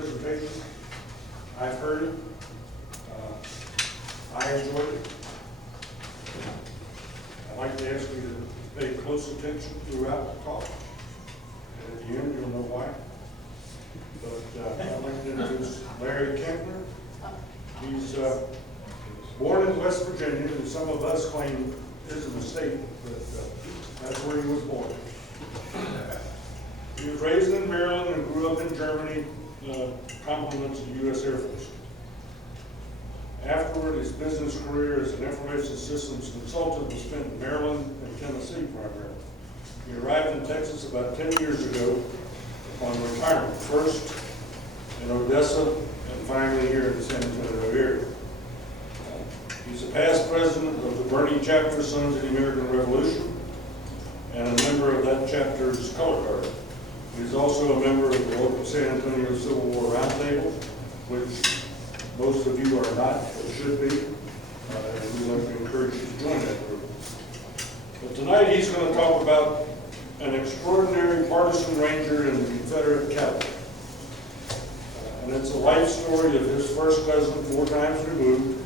presentation. I've heard it. I enjoyed it. I'd like to ask you to pay close attention throughout the talk. And at the end, you'll know why. But I'd like to introduce Larry Kempner. He's born in West Virginia, and some of us claim is a mistake, but that's where he was born. He was raised in Maryland and grew up in Germany, compliments of the U.S. Air Force. Afterward, his business career as an information systems consultant was spent in Maryland and Tennessee primarily. He arrived in Texas about 10 years ago upon retirement, first in Odessa and finally here in the San Antonio area. He's a past president of the Bernie chapter, Sons of the American Revolution, and a member of that chapter's color guard. He's also a member of the local San Antonio Civil War Roundtable, which most of you are not, but should be, and we'd like to encourage you to join that group. But tonight he's going to talk about an extraordinary partisan ranger in the Confederate cavalry. And it's a life story of his first cousin, 4 times removed,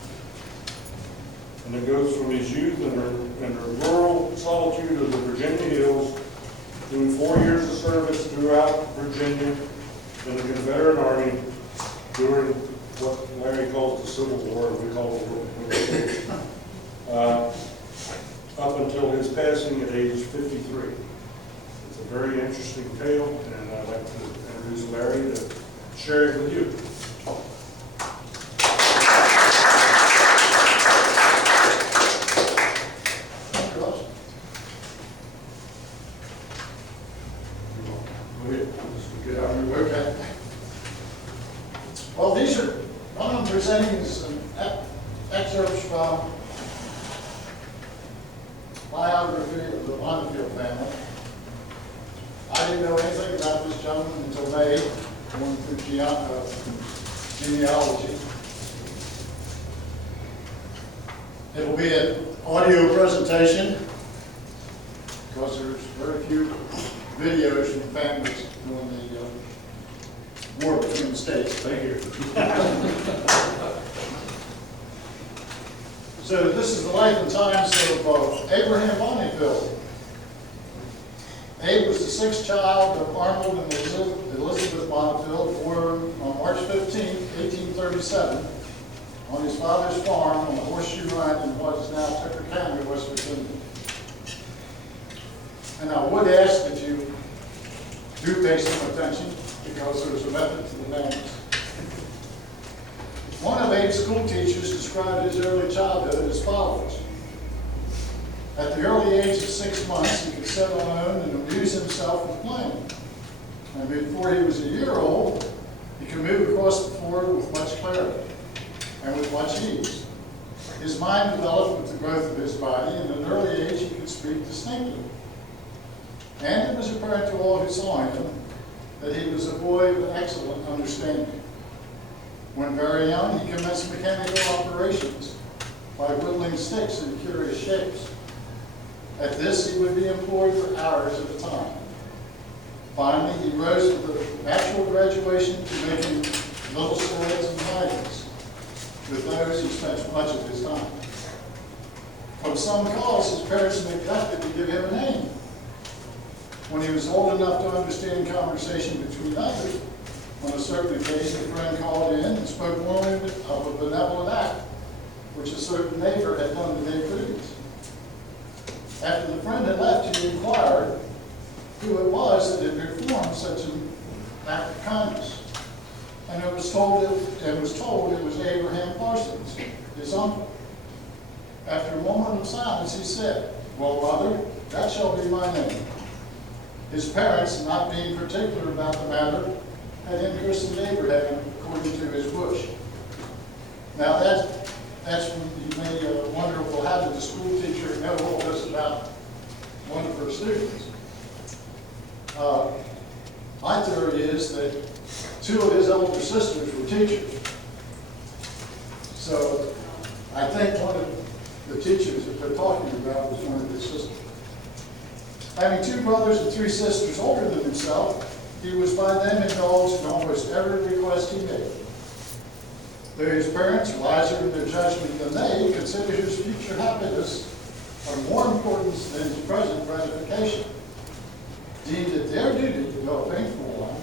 and it goes from his youth in the rural solitude of the Virginia hills through 4 years of service throughout Virginia in the Confederate Army during what Larry calls the Civil War, and we call it up until his passing at age 53. It's a very interesting tale, and I'd like to introduce Larry to share it with you. Well, these are, what I'm presenting is some excerpts from biography of the Bonneville family. I didn't know anything about this gentleman until May, going through genealogy. It'll be an audio presentation because there's very few videos from families during the war between the states. Thank you. So this is the life and times of Abraham Bonneville. Abe was the 6th child of Arnold and Elizabeth Bonneville, born on March 15, 1837, on his father's farm on the Horseshoe Run in what is now Tucker County, West Virginia. And I would ask that you do pay some attention, because there's a method to the madness. One of Abe's school teachers described his early childhood as follows. At the early age of 6 months, he could sit alone and amuse himself with playing. And before he was a year old, he could move across the floor with much clarity and with much ease. His mind developed with the growth of his body, and at an early age he could speak distinctly. And it was apparent to all who saw him that he was a boy with excellent understanding. When very young, he commenced mechanical operations by whittling sticks in curious shapes. At this, he would be employed for hours at a time. Finally, he rose with a natural graduation to making little sleds and wagons. With those, he spent much of his time. From some cause, his parents neglected to give him a name. When he was old enough to understand conversation between others, on a certain occasion, a friend called in and spoke warmly of a benevolent act which a certain neighbor had done the day previous. After the friend had left, he inquired who it was that had performed such an act of kindness, and it was told it was Abraham Parsons, his uncle. After a moment of silence, he said, "Well, mother, that shall be my name." His parents, not being particular about the matter, had interested Abraham according to his wish. Now that's when you may wonder, well, how did the school teacher know all this about one of her students? My theory is that 2 of his older sisters were teachers. So I think one of the teachers that they're talking about was one of his sisters. Having 2 brothers and 3 sisters older than himself, he was by them indulged in almost every request he made. Though his parents, wiser in their judgment than they, considered his future happiness of more importance than his present gratification, deemed it their duty, though a painful one,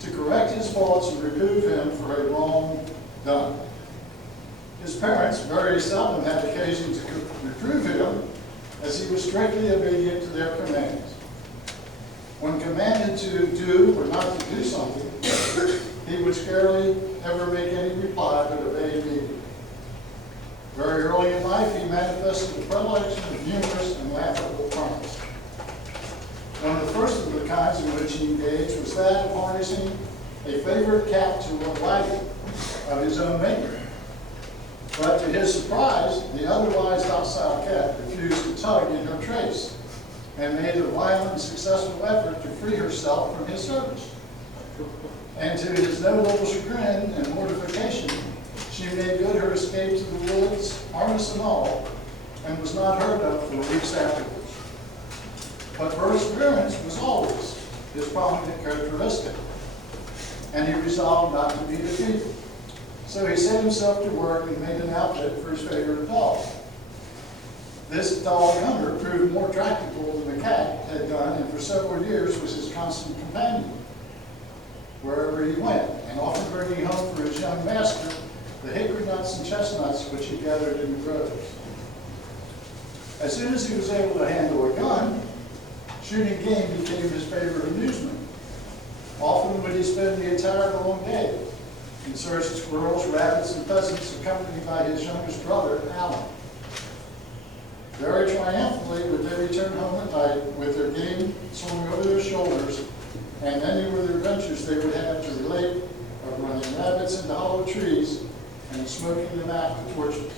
to correct his faults and reprove him for a wrong done. His parents very seldom had occasion to reprove him, as he was strictly obedient to their commands. When commanded to do or not to do something, he would scarcely ever make any reply, but obey immediately. Very early in life, he manifested a predilection of humorous and laughable pranks. One of the first of the kinds in which he engaged was that of harnessing a favorite cat to a wagon of his own making. But to his surprise, the otherwise docile cat refused to tug in her trace and made a violent and successful effort to free herself from his service. And to his no little chagrin and mortification, she made good her escape to the woods, harness and all, and was not heard of for weeks afterwards. But perseverance was always his prominent characteristic, and he resolved not to be defeated. So he set himself to work and made an outfit for his favorite dog. This dog, Hunter, proved more tractable than the cat had done, and for several years was his constant companion wherever he went, and often bringing home for his young master the hickory nuts and chestnuts which he gathered in the groves. As soon as he was able to handle a gun, shooting game became his favorite amusement. Often would he spend the entire long day in search of squirrels, rabbits, and pheasants, accompanied by his youngest brother, Alan. Very triumphantly would they return home at night with their game swung over their shoulders, and many were the adventures they would have to relate of running rabbits into hollow trees and smoking them out with torches.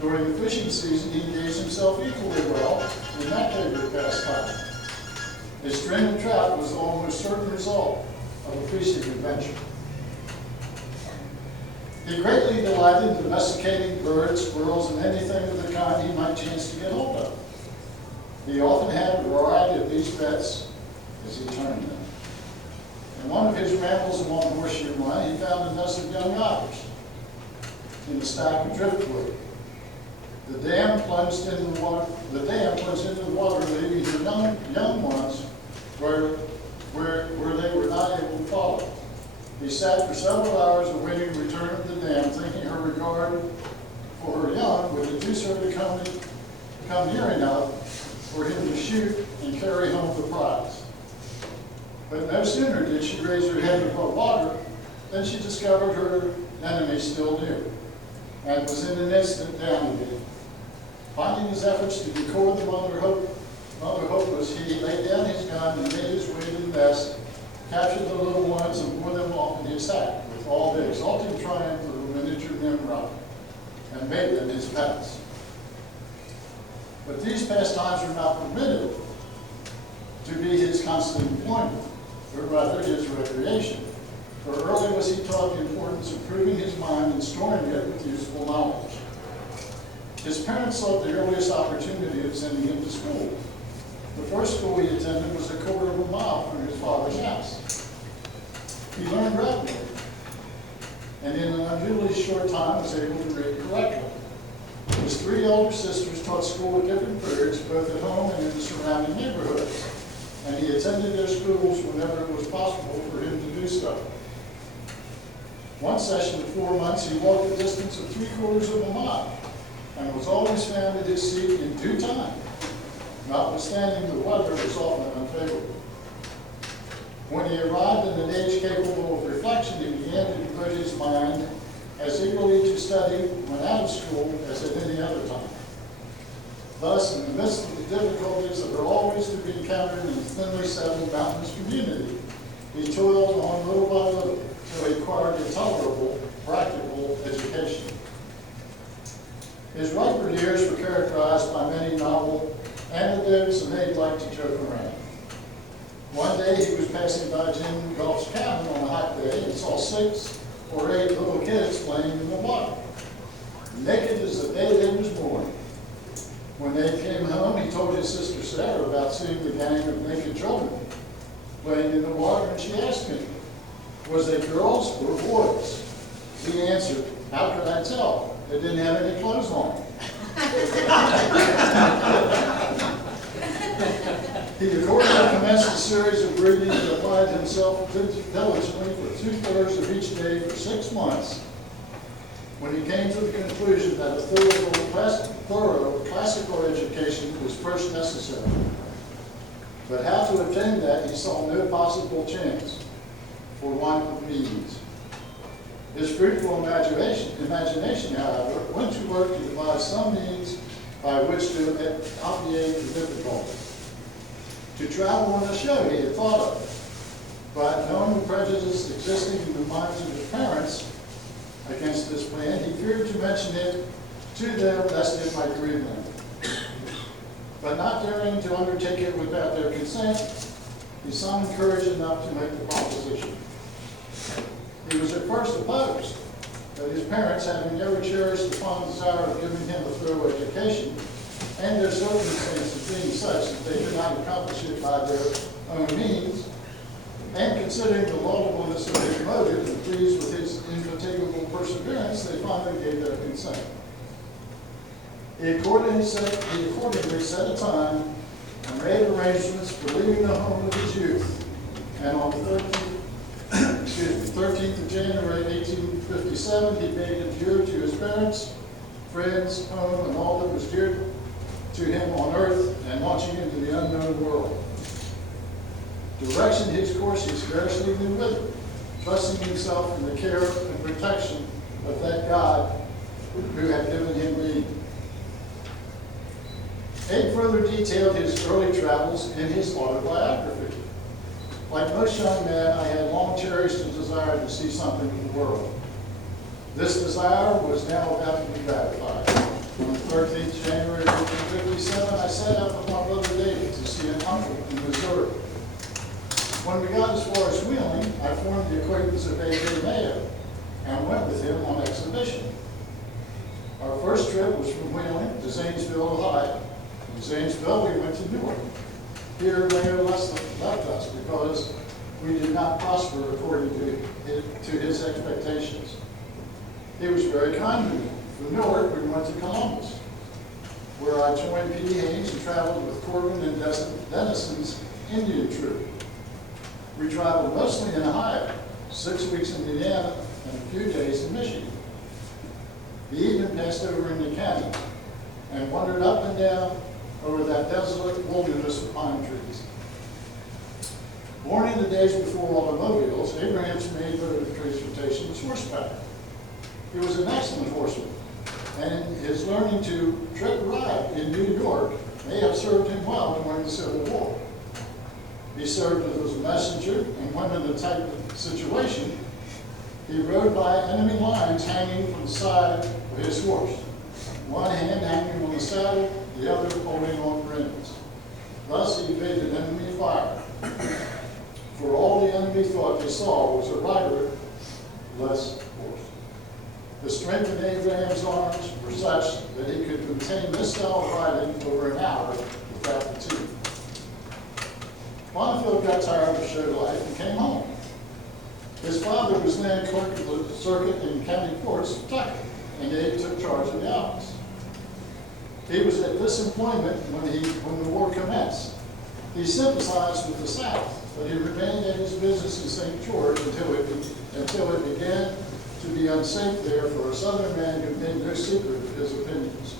During the fishing season, he engaged himself equally well in that favorite pastime. A string of trout was the almost certain result of a fishing adventure. He greatly delighted in domesticating birds, squirrels, and anything of the kind he might chance to get hold of. He often had a variety of these pets, as he termed them. In one of his rambles along Horseshoe Line, he found a nest of young otters in a stack of driftwood. The dam plunged into the water, leaving the young ones where they were not able to follow. He sat for several hours awaiting the return of the dam, thinking her regard for her young would induce her to come near enough for him to shoot and carry home the prize. But no sooner did she raise her head above water than she discovered her enemy still near, and was in an instant down again. Finding his efforts to decoy the mother hopeless, he laid down his gun and made his way to the nest, captured the little ones and bore them off in his sack with all the exulting triumph of a miniature Nimrod, and made them his pets. But these pastimes were not permitted to be his constant employment, but rather his recreation. For early was he taught the importance of proving his mind and storing it with useful knowledge. His parents sought the earliest opportunity of sending him to school. The first school he attended was a quarter of a mile from his father's house. He learned rapidly, and in an unusually short time was able to read correctly. His three elder sisters taught school at different periods, both at home and in the surrounding neighborhoods, and he attended their schools whenever it was possible for him to do so. One session of 4 months, he walked a distance of 3/4 of a mile, and was always found at his seat in due time, notwithstanding the weather was often unfavorable. When he arrived at an age capable of reflection, he began to devote his mind as eagerly to study when out of school as at any other time. Thus, in the midst of the difficulties that are always to be encountered in a thinly settled mountainous community, he toiled on little by little till he acquired a tolerable, practical education. His riper years were characterized by many novel anecdotes, and they liked to joke around. One day he was passing by Jim Golf's cabin on a hot day and saw 6 or 8 little kids playing in the water, naked as the day they was born. When they came home, he told his sister Sarah about seeing the gang of naked children. playing in the water, and she asked me, was they girls or boys? He answered, how could I tell? They didn't have any clothes on. He accordingly commenced a series of readings and applied himself diligently for 2/3 of each day for 6 months, when he came to the conclusion that a thorough classical education was first necessary. But how to obtain that he saw no possible chance for want of means. His fruitful imagination, however, went to work to devise some means by which to obviate the difficulty. To travel on a show he had thought of, but knowing the prejudice existing in the minds of his parents against this plan, he feared to mention it to them lest it might grieve them. But not daring to undertake it without their consent, he summoned courage enough to make the proposition. He was at first opposed, but his parents, having never cherished the fond desire of giving him a thorough education, and their circumstances being such that they could not accomplish it by their own means, and considering the laudableness of his motive and pleased with his indefatigable perseverance, they finally gave their consent. He accordingly set a time and made arrangements for leaving the home of his youth, and on the 13th of January 1857, he bade adieu to his parents, friends, home, and all that was dear to him on earth, and launching into the unknown world. Direction his course he scarcely knew whither, trusting himself in the care and protection of that God who had given him leave. Abe further detailed his early travels in his autobiography. Like most young men, I had long cherished a desire to see something in the world. This desire was now about to be gratified. On the 13th of January 1857, I set out with my brother David to see an uncle in Missouri. When we got as far as Wheeling, I formed the acquaintance of A.J. Mayo and went with him on exhibition. Our first trip was from Wheeling to Zanesville, Ohio. From Zanesville, we went to Newark. Here, Mayo left us because we did not prosper according to his expectations. He was very kind to me. From Newark, we went to Columbus, where I joined P. Haynes and traveled with Corbin and Dennison's Indian troop. We traveled mostly in Ohio, 6 weeks in Indiana, and a few days in Michigan. We even passed over into Canada and wandered up and down over that desolate wilderness of pine trees. Born in the days before automobiles, Abraham's main mode of transportation was horseback. He was an excellent horseman, and his learning to trip ride in New York may have served him well during the Civil War. He served as a messenger, and when in a tight situation, he rode by enemy lines hanging from the side of his horse, one hand hanging on the saddle, the other holding on reins. Thus he evaded enemy fire. For all the enemy thought they saw was a rider, less horse. The strength in Abraham's arms were such that he could maintain this style of riding over an hour without fatigue. Bonneville got tired of show life and came home. His father was then clerk of the circuit in county courts of Kentucky, and Abe took charge of the office. He was at this employment when the war commenced. He sympathized with the South, but he remained at his business in St. George until it began to be unsafe there for a Southern man who made no secret of his opinions.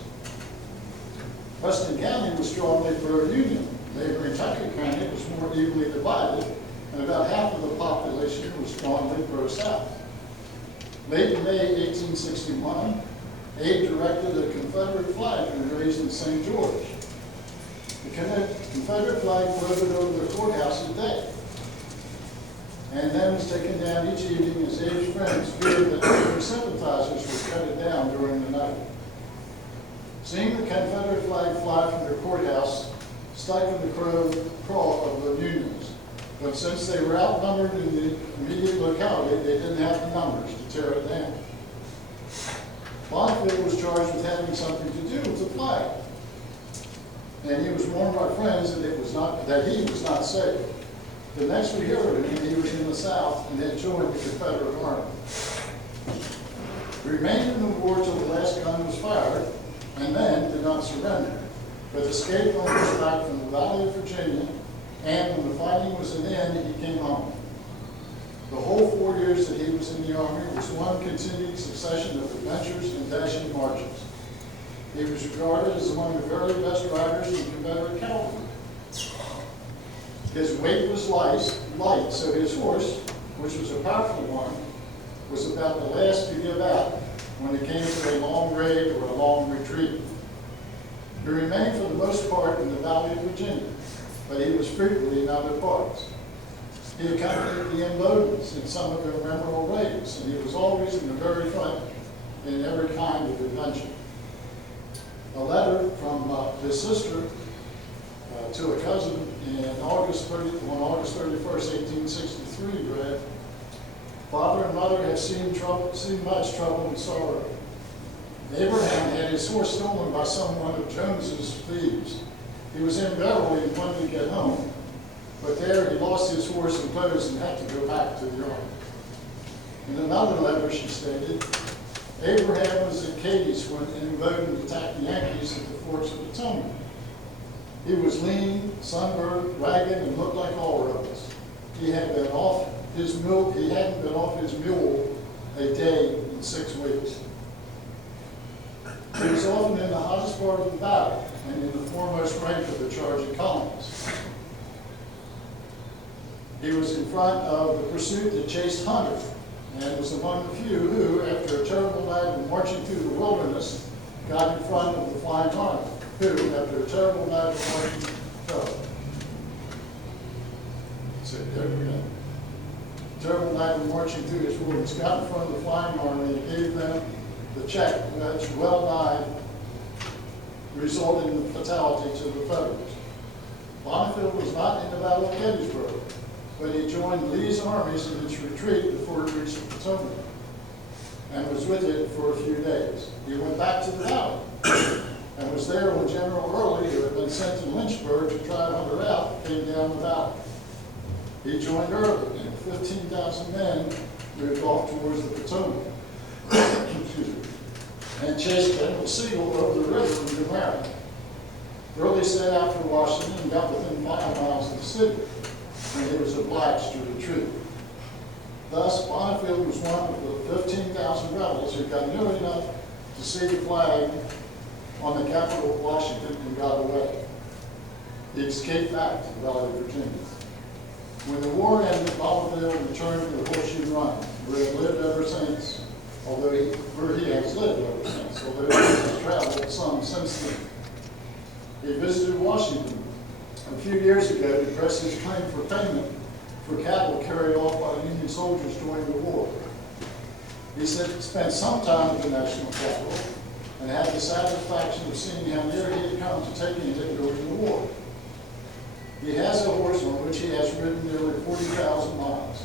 Weston County was strongly pro-Union. Neighboring Tucker County was more evenly divided, and about half of the population was strongly pro-South. Late in May 1861, Abe directed a Confederate flag to be raised in St. George. The Confederate flag floated over the courthouse at day, and then was taken down each evening as Abe's friends feared that their sympathizers would cut it down during the night. Seeing the Confederate flag fly from their courthouse stifled the crawl of the Unions, but since they were outnumbered in the immediate locality, they didn't have the numbers to tear it down. Bonneville was charged with having something to do with the flag, and he was warned by friends that he was not safe. The next we heard of him, he was in the South and had joined the Confederate Army. He remained in the war till the last gun was fired, and then did not surrender, but escaped on horseback from the Valley of Virginia, and when the fighting was at an end, he came home. The whole 4 years that he was in the Army was one continued succession of adventures and dashing marches. He was regarded as among the very best riders in Confederate cavalry. His weight was light, so his horse, which was a powerful one, was about the last to give out when it came to a long raid or a long retreat. He remained for the most part in the Valley of Virginia, but he was frequently in other parts. He accompanied the Embodems in some of their memorable raids, and he was always in the very front in every kind of adventure. A letter from his sister to a cousin on August 31st, 1863 read, "Father and mother have seen much trouble and sorrow. Abraham had his horse stolen by some one of Jones's thieves. He was in Beverly and wanted to get home, but there he lost his horse and clothes and had to go back to the army." In another letter she stated, "Abraham was at Cadiz when Imboden attacked the Yankees at the Forks of Potomac. He was lean, sunburned, ragged, and looked like all rebels. He hadn't been off his mule a day in 6 weeks. He was often in the hottest part of the battle and in the foremost rank of the charging columns. He was in front of the pursuit that chased Hunter, and was among the few who, after a terrible night of marching through the wilderness, got in front of the flying army, who, after a terrible night of marching, fell." So there we go. Terrible night of marching through his wilderness, got in front of the flying army and gave them the check, which well nigh resulted in the fatality to the Federals. Bonneville was not in the Battle of Gettysburg, but he joined Lee's armies in its retreat before it reached the Potomac, and was with it for a few days. He went back to the Valley, and was there when General Early, who had been sent to Lynchburg to drive Hunter out, came down the Valley. He joined Early, and 15,000 men moved off towards the Potomac, and chased General Sigel over the river into Maryland. Early set out for Washington and got within 5 miles of the city, when he was obliged to retreat. Thus, Bonneville was one of the 15,000 rebels who got near enough to see the flag on the capital of Washington and got away. He escaped back to the Valley of Virginia. When the war ended, Bonneville returned to the Horseshoe Run, where he has lived ever since, although he has traveled some since then. He visited Washington a few years ago to press his claim for payment for cattle carried off by Union soldiers during the war. He spent some time at the National Capital and had the satisfaction of seeing how near he had come to taking it during the war. He has a horse on which he has ridden nearly 40,000 miles.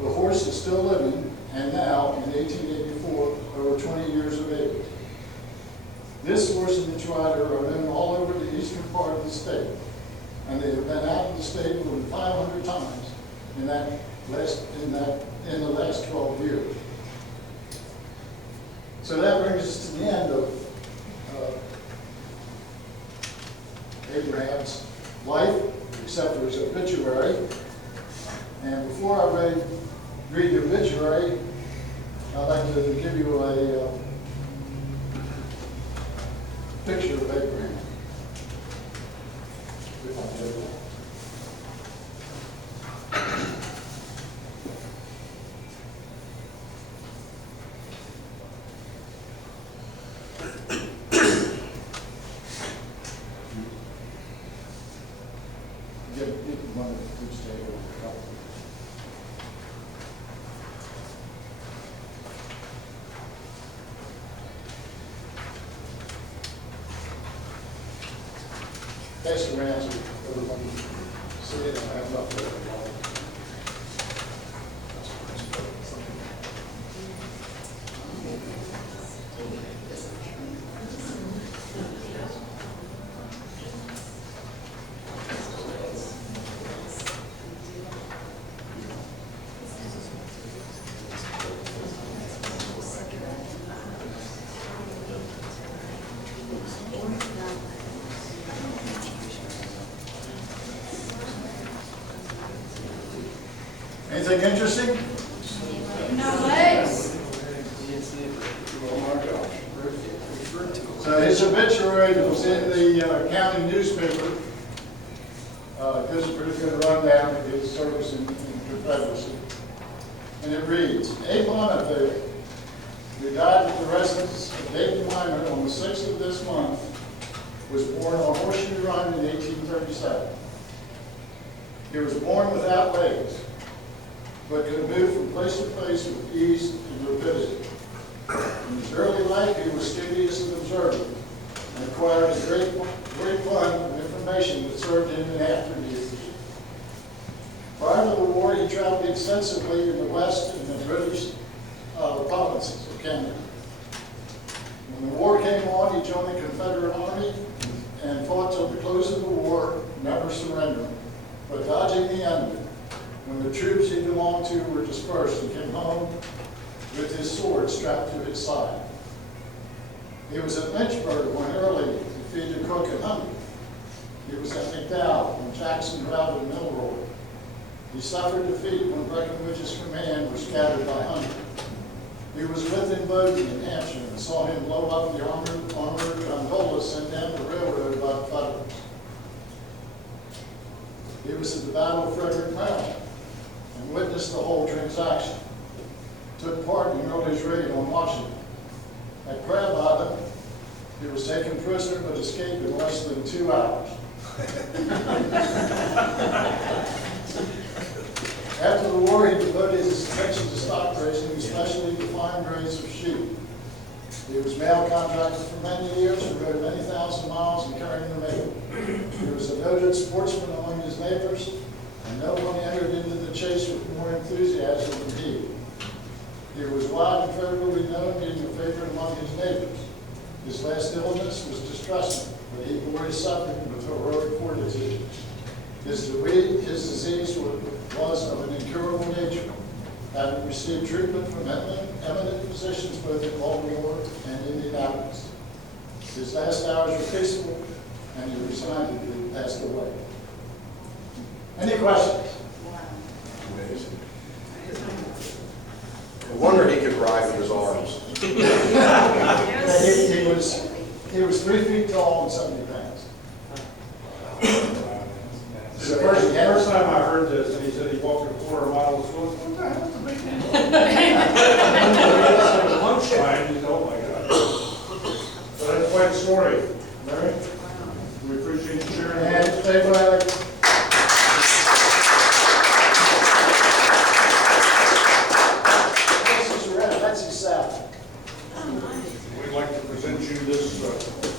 The horse is still living, and now, in 1884, over 20 years of age. This horse and its rider are known all over the eastern part of the state, and they have been out of the state more than 500 times in the last 12 years. So that brings us to the end of Abraham's life, except for his obituary. And before I read the obituary, I'd like to give you a picture of Abraham. If I did that. Pass it around so everyone can see it, and I have not put it on. Anything interesting? No legs. Oh, my gosh. So his obituary was in the county newspaper. Gives a pretty good rundown of his service in Confederacy. And it reads, Abe Bonnefield, who died at the residence of David Wyman on the 6th of this month, was born on Horseshoe Run in 1837. He was born without legs, but could move from place to place with ease and rapidity. In his early life, he was studious and observant, and acquired a great fund of information that served him in after years. Prior to the war, he traveled extensively in the West and the British provinces of Canada. When the war came on, he joined the Confederate Army and fought till the close of the war, never surrendering, but dodging the enemy. When the troops he belonged to were dispersed, he came home with his sword strapped to his side. He was at Lynchburg when Early defeated Cook and Hunter. He was at McDowell when Jackson routed Milroy. He suffered defeat when Breckinridge's command was scattered by Hunter. He was with in Bowdoin in Hampshire and saw him blow up the armored gondola sent down the railroad by the Federals. He was at the Battle of Frederick, Maryland, and witnessed the whole transaction. Took part in Early's raid on Washington. At Crab Island, he was taken prisoner but escaped in less than 2 hours. After the war, he devoted his attention to stock raising, especially to fine grades of sheep. He was mail contractor for many years and rode many thousand miles in carrying the mail. He was a noted sportsman among his neighbors, and no one entered into the chase with more enthusiasm than he. He was wide and federally known, being a favorite among his neighbors. His last illness was distressing, but he bore his suffering with heroic fortitude. His disease was of an incurable nature, having received treatment from eminent physicians both in Baltimore and Indianapolis. His last hours were peaceful, and he resignedly passed away. Any questions? Amazing. No wonder he could ride with his arms. He was 3 feet tall and 70 pounds. The first time I heard this, and he said he walked a quarter mile to school, what the hell's the big deal? Lunchtime, you know, oh my God. So that's quite a story. Mary, we appreciate you sharing. And they were that's his salad. We'd like to present you this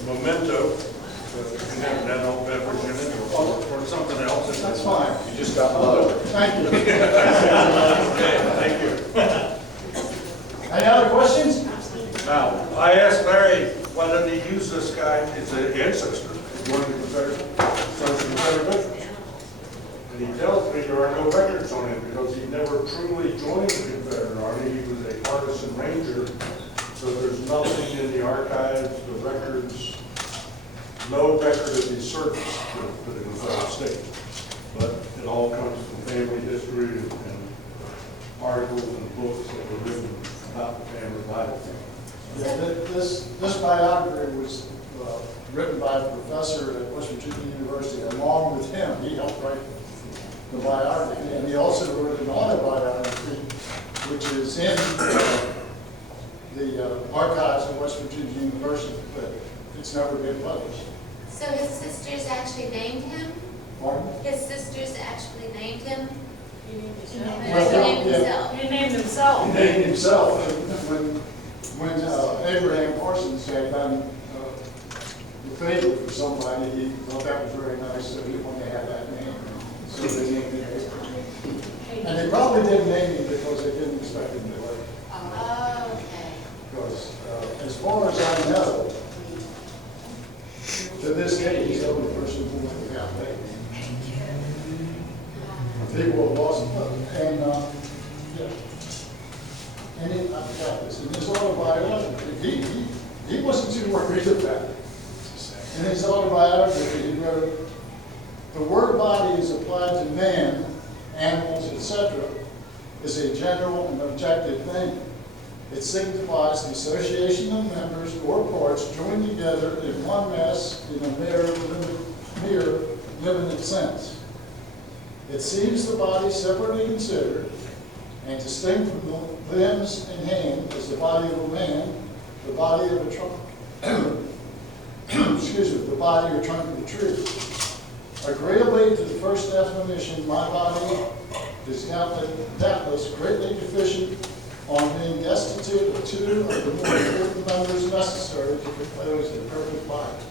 memento. If you have an adult beverage in it or something else. That's fine. You just got low. Thank you. Okay, thank you. Any other questions? Now, I asked Larry, why doesn't he use this guy as an ancestor? One of the Confederate, sons of Confederate veterans. And he tells me there are no records on him because he never truly joined the Confederate Army. He was a Partisan Ranger, so there's nothing in the archives, the records, no record of his service to the Confederate States. But it all comes from family history and articles and books that were written about the family life. Yeah, this biography was written by a professor at West Virginia University. Along with him, he helped write the biography, and he also wrote an autobiography, which is in the archives of West Virginia University, but it's never been published. So his sisters actually named him? Pardon? His sisters actually named him? He named Or himself. did he name yeah. himself? He named himself. He named himself when Abraham Parsons had done the favor for somebody. He thought that was very nice, so he wanted to have that name. So they named him Abraham. And they probably didn't name him because they didn't expect him to live. Oh, okay. Because as far as I know, to this day, he's the only person who went without name. People have lost, and yeah. And I forgot this, in his autobiography, he wasn't too worried about it. In his autobiography, he wrote, the word body is applied to man, animals, etc., is a general and objective thing. It signifies the association of members or parts joined together in one mass in a mere limited sense. It sees the body separately considered and distinct from the limbs and hand as the body of a man, the body of a trunk, excuse me, the body or trunk of a tree. Agreeably to the first definition, my body is doubtless greatly deficient on being destitute of two of the more important members necessary to compose a perfect body.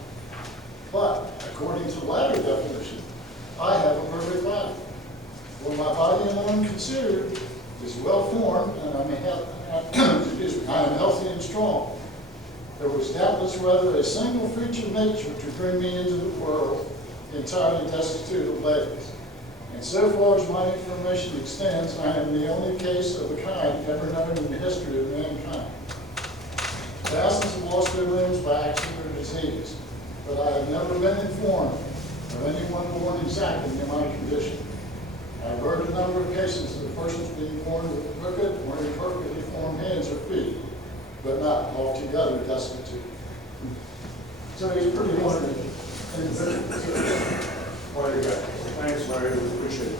But, according to the latter definition, I have a perfect body. For my body alone considered is well formed, and I am healthy and strong. There was doubtless rather a single feature of nature to bring me into the world entirely destitute of legs. And so far as my information extends, I am the only case of the kind ever known in the history of mankind. Thousands have lost their limbs by accident or disease, but I have never been informed of anyone born exactly in my condition. I've heard a number of cases of persons being born with crooked or imperfectly formed hands or feet, but not altogether destitute. So he's pretty wonderful. Well, you got it. Thanks, Larry, we appreciate it.